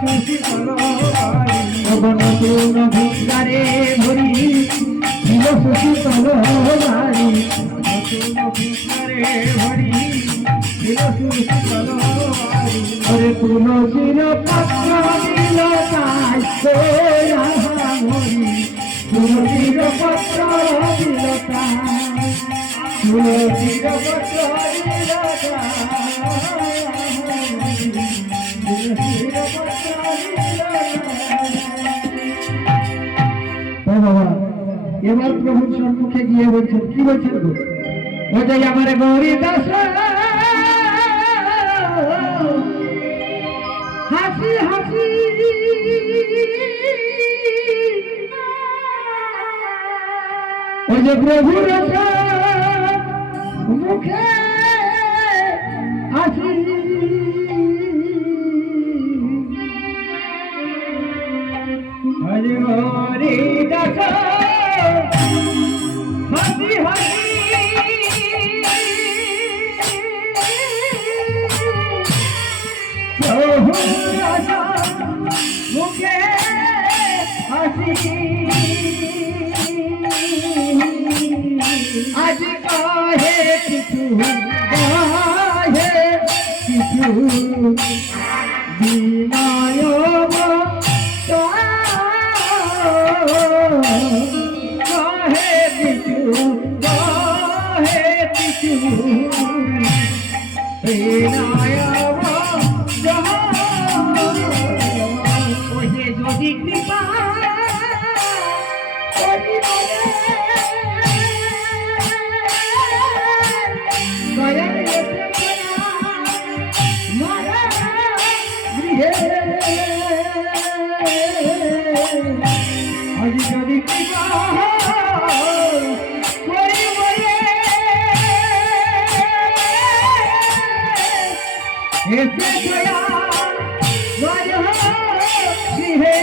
নতুন ভিক্ষারে ভরি ছিল শশী তলবারি নতুন ভিক্ষারে ভরি ছিল শশী তলবারি ওরে তুলসীর পত্র দিল তাই হরি তুলসীর পত্র দিল তাই তুলসীর পত্র দিল বাবা এবার প্রভুর সম্মুখে গিয়ে বলছেন কি বলছেন গো ওটাই আমার গৌরী দাস হাসি হাসি ওই যে প্রভুর মুখে হাসি হরে হরে দাস হাসি হাসি প্রভু মুখে হাসি আজ কাহে কিছু বিনয় কাহে কিছু বিনয় ওহে যদি কৃপা আজি যদি কৃপা করি বলে এসে গয়া গৃহে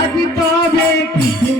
আজি তবে কিছু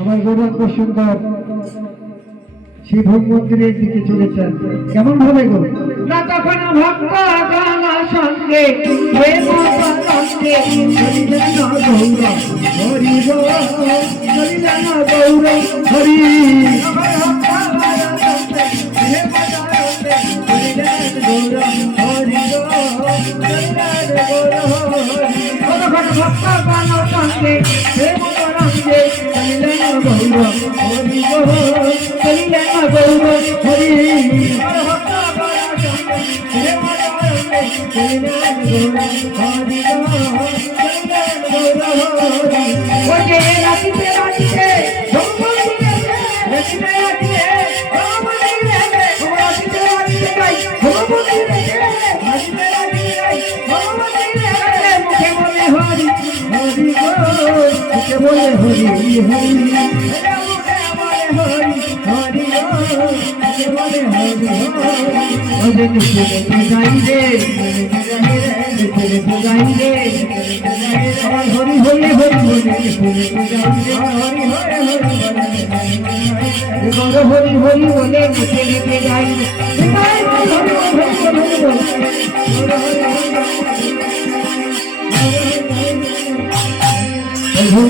আমার গৌরাঙ্গ সুন্দর শিব মন্দিরের দিকে চলেছেন কেমন ভাবে গো না তখন ভক্ত গান সঙ্গে হরি হরি ভক্ত গান সঙ্গে বলে হরি হরি হরি হরি বলে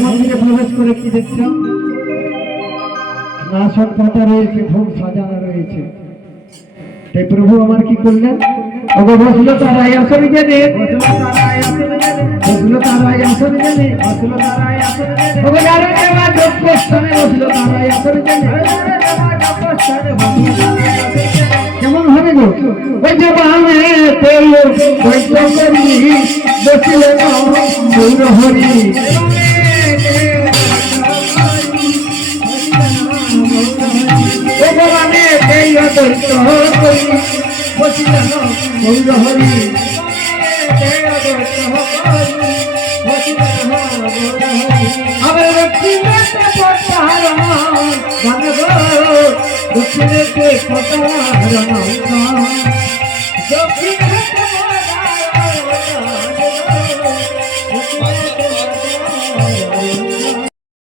মন্দিরে প্রবেশ করে কি দেখছেন আসন পাতা রয়েছে, ভোগ সাজানো রয়েছে। তাই প্রভু আমার কি করলেন, ওগো বসলো তারাই আসরে জেনে বসলো তারাই আসরে জেনে ওগো নারদ দেবা যজ্ঞস্থানে বসলো তারাই আসরে জেনে কেমন হবে গো ওই যে বামে তেল ওই চকরি বসিলেন গৌর হরি ও বামে তেল দৈত্য করি বসিলেন গৌর হরি আমার দক্ষিণেতে পটারণ দক্ষিণেতে পটারণ